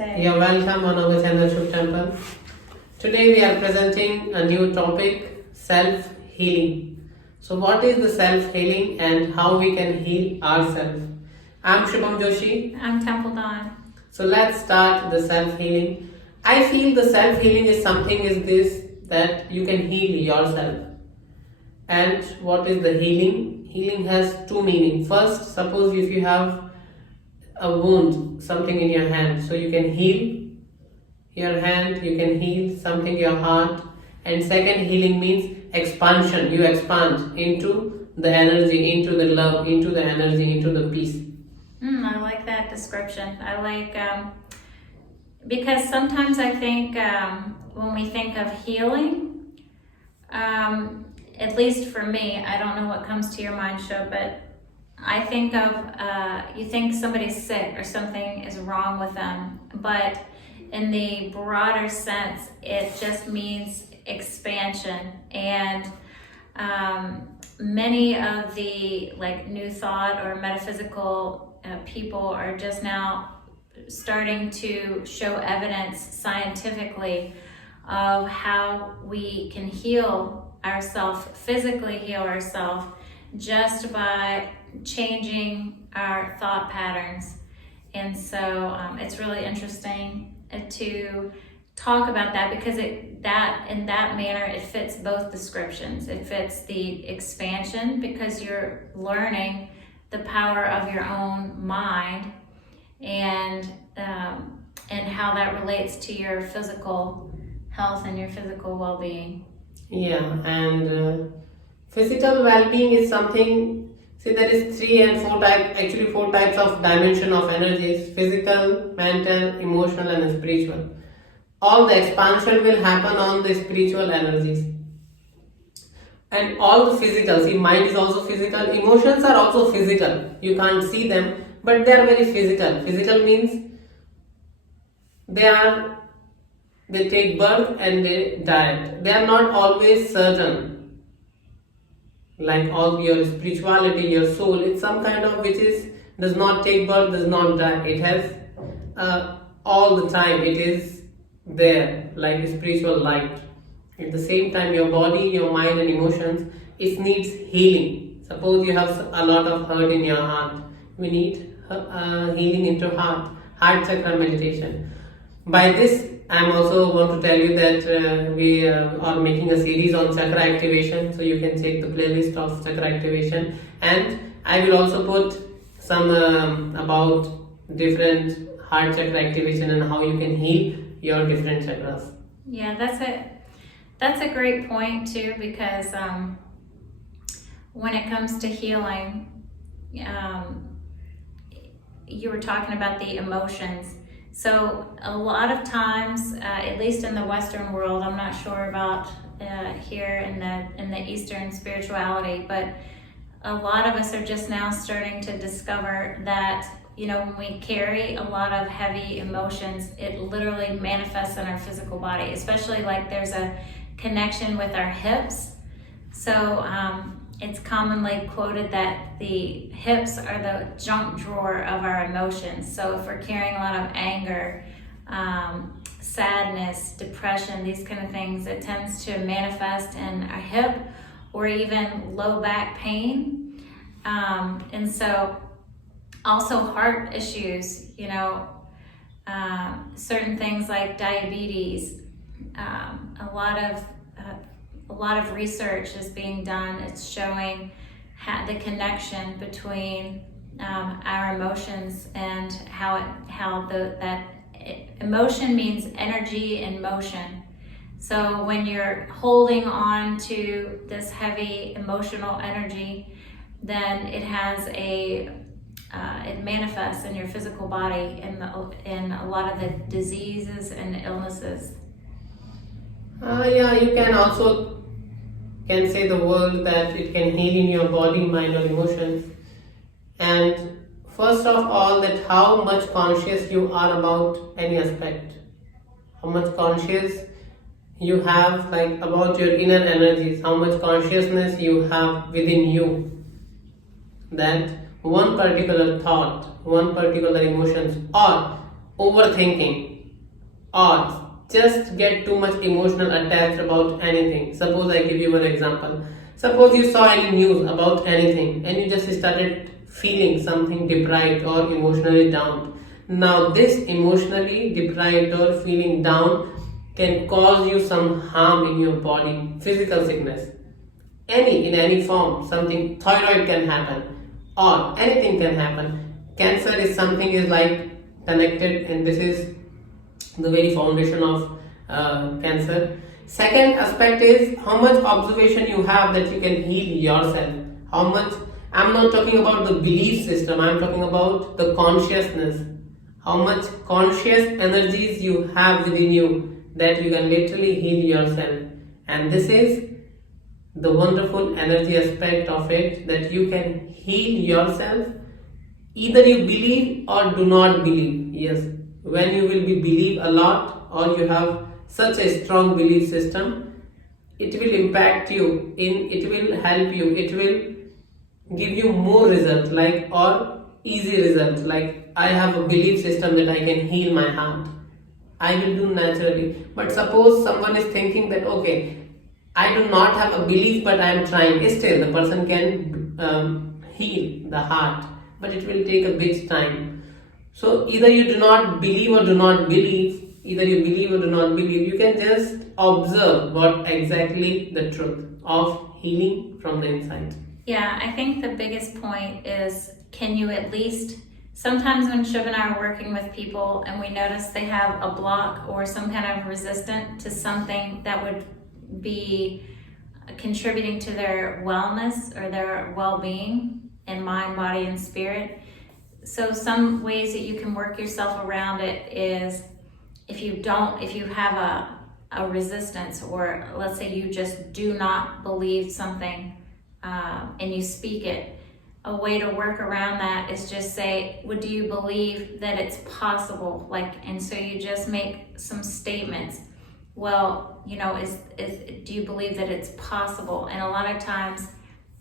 Namaste. You're welcome on our channel Shubh Temple. Today we are presenting a new topic, self-healing. So what is the self-healing and how we can heal ourselves? I'm Shubham Joshi. I'm Temple Dawn. So let's start the self-healing. I feel the self-healing is something is this that you can heal yourself. And what is the healing? Healing has two meanings. First, suppose if you have a wound, something in your hand, so you can heal your hand, you can heal something your heart. And second, healing means expansion. You expand into the energy, into the love, into the energy, into the peace. I like that description. I like because sometimes I think when we think of healing, at least for me, I don't know what comes to your mind, Shubh, but I think of you think somebody's sick or something is wrong with them, but in the broader sense, it just means expansion. And many of the new thought or metaphysical people are just now starting to show evidence scientifically of how we can heal ourselves, physically heal ourselves, just by changing our thought patterns. And so it's really interesting to talk about that because in that manner it fits both descriptions. It fits the expansion because you're learning the power of your own mind and how that relates to your physical health and your physical well-being. Yeah, and physical well-being is something, see there is four types of dimension of energies: physical, mental, emotional and spiritual. All the expansion will happen on the spiritual energies. And all the physical, see mind is also physical, emotions are also physical. You can't see them, but they are very physical. Physical means they take birth and they die. They are not always certain. Like all your spirituality, your soul, it's some kind of does not take birth, does not die. It has all the time. It is there, like spiritual light. At the same time, your body, your mind and emotions, it needs healing. Suppose you have a lot of hurt in your heart. We need healing into heart chakra meditation. By this, I am also want to tell you that we are making a series on chakra activation, so you can check the playlist of chakra activation. And I will also put some about different heart chakra activation and how you can heal your different chakras. Yeah, that's a great point too, because when it comes to healing, you were talking about the emotions. So a lot of times, at least in the Western world, I'm not sure about here in the Eastern spirituality, but a lot of us are just now starting to discover that when we carry a lot of heavy emotions, it literally manifests in our physical body, especially there's a connection with our hips. So it's commonly quoted that the hips are the junk drawer of our emotions. So if we're carrying a lot of anger, sadness, depression, these kind of things, it tends to manifest in our hip or even low back pain. And so also heart issues, certain things like diabetes, a lot of research is being done. It's showing the connection between our emotions and that emotion means energy in motion. So when you're holding on to this heavy emotional energy, then it has it manifests in your physical body in a lot of the diseases and illnesses. You can also say the word that it can heal in your body, mind or emotions. And first of all, that how much conscious you are about any aspect, how much conscious you have about your inner energies, how much consciousness you have within you, that one particular thought, one particular emotions or overthinking or just get too much emotional attached about anything. Suppose I give you one example. Suppose you saw any news about anything and you just started feeling something deprived or emotionally down. Now this emotionally deprived or feeling down can cause you some harm in your body, physical sickness. In any form, something thyroid can happen or anything can happen. Cancer is something is like connected, and this is the very foundation of cancer. Second aspect is how much observation you have that you can heal yourself. How much, I'm not talking about the belief system, I'm talking about the consciousness. How much conscious energies you have within you that you can literally heal yourself. And this is the wonderful energy aspect of it, that you can heal yourself. Either you believe or do not believe. Yes, when you will be believe a lot or you have such a strong belief system, it will impact you it will help you, it will give you more result, like, or easy result. Like, I have a belief system that I can heal my heart, I will do naturally. But suppose someone is thinking that, okay, I do not have a belief but I am trying, still the person can heal the heart, but it will take a bit time. So either you do not believe or do not believe, either you believe or do not believe, you can just observe what exactly the truth of healing from the inside. Yeah, I think the biggest point is, can you at least, sometimes when Shubh and I are working with people and we notice they have a block or some kind of resistance to something that would be contributing to their wellness or their well-being in mind, body, and spirit. So some ways that you can work yourself around it is, if you have a resistance, or let's say you just do not believe something and you speak it, a way to work around that is just say, do you believe that it's possible? And so you just make some statements. Well, do you believe that it's possible? And a lot of times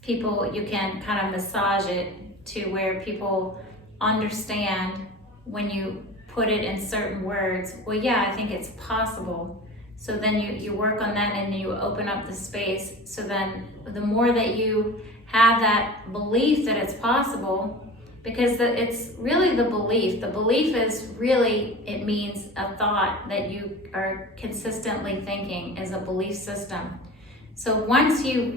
people, you can kind of massage it to where people understand when you put it in certain words. Well, yeah, I think it's possible. So then you work on that and you open up the space. So then the more that you have that belief that it's possible, because it's really the belief. The belief is really, it means a thought that you are consistently thinking is a belief system. So once you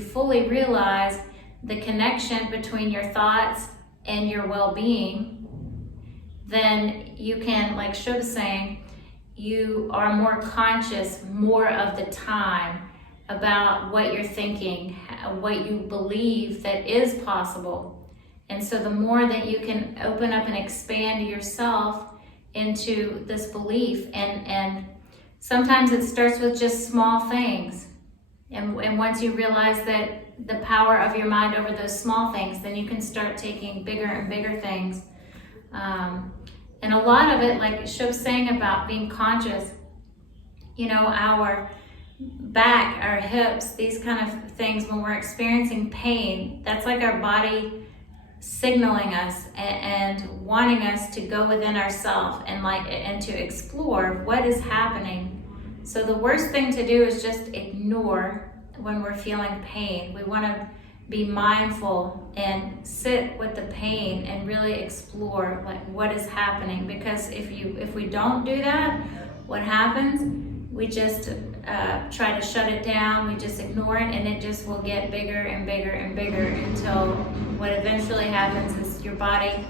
fully realize the connection between your thoughts and your well-being, then you can, like Shubh is saying, you are more conscious more of the time about what you're thinking, what you believe that is possible. And so the more that you can open up and expand yourself into this belief, and sometimes it starts with just small things. And once you realize that the power of your mind over those small things, then you can start taking bigger and bigger things. And a lot of it, like Shubh's saying about being conscious, our back, our hips, these kind of things, when we're experiencing pain, that's like our body signaling us and wanting us to go within ourselves and to explore what is happening. So the worst thing to do is just ignore when we're feeling pain. We want to be mindful and sit with the pain and really explore what is happening, because if we don't do that, what happens? We just try to shut it down, we just ignore it, and it just will get bigger and bigger and bigger until what eventually happens is your body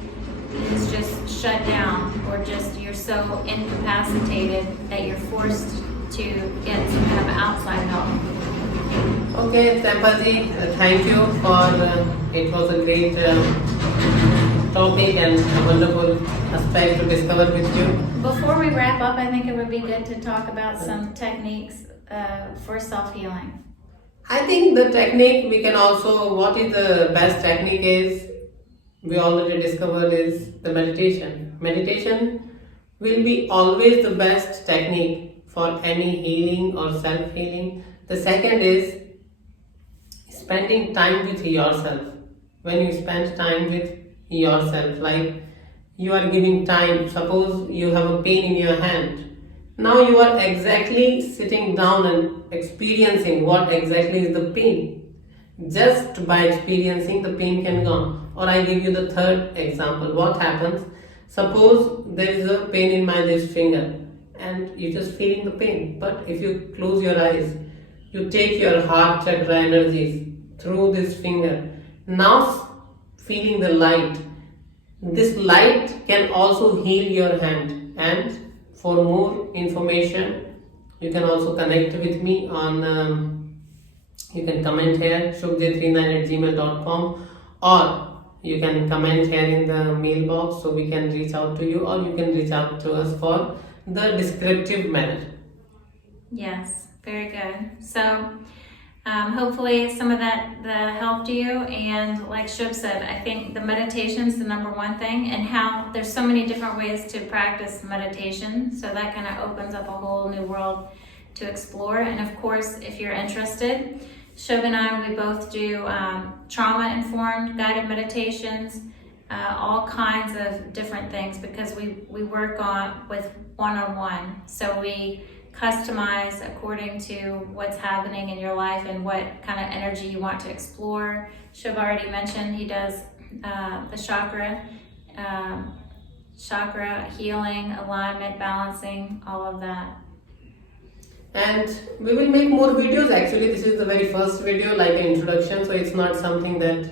is just shut down, or just you're so incapacitated that you're forced to get some kind of outside help. Okay, Tempaji, thank you for it was a great topic and a wonderful aspect to discover with you. Before we wrap up, I think it would be good to talk about some techniques for self-healing. I think the technique we can also, what is the best technique is, we already discovered, is the meditation. Meditation will be always the best technique for any healing or self-healing. The second is spending time with yourself. When you spend time with yourself, like you are giving time. Suppose you have a pain in your hand. Now you are exactly sitting down and experiencing what exactly is the pain. Just by experiencing, the pain can gone. Or I give you the third example. What happens? Suppose there is a pain in my this finger and you're just feeling the pain. But if you close your eyes, you take your heart chakra energies through this finger. Now feeling the light. This light can also heal your hand. And for more information, you can also connect with me on, you can comment here shubhj39@gmail.com, or you can comment here in the mailbox so we can reach out to you, or you can reach out to us for the descriptive manner. Yes, very good. So hopefully some of that helped you, and like Shubh said, I think the meditation is the number one thing, and how there's so many different ways to practice meditation, so that kind of opens up a whole new world to explore. And of course, if you're interested, Shubh and I, we both do trauma-informed guided meditations, all kinds of different things, because we work with one-on-one. So we customize according to what's happening in your life and what kind of energy you want to explore. Shubh already mentioned he does the chakra healing, alignment, balancing, all of that. And we will make more videos. Actually, this is the very first video, like an introduction, so it's not something that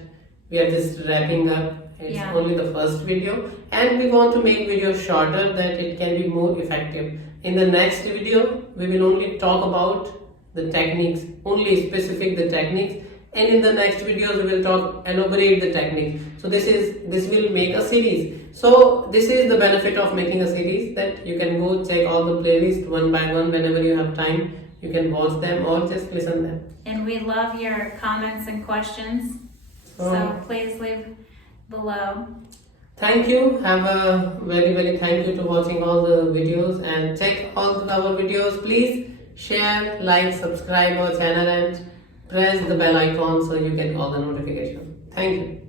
we are just wrapping up. It's only the first video, and we want to make videos shorter that it can be more effective. In the next video, we will only talk about the techniques, only specific the techniques, and in the next videos we will elaborate the techniques. So this will make a series. So this is the benefit of making a series, that you can go check all the playlists one by one whenever you have time. You can watch them or just listen them. And we love your comments and questions. So please leave below. Thank you. Have a very thank you to watching all the videos, and check all our videos. Please share, like, subscribe our channel, and press the bell icon so you get all the notifications. Thank you.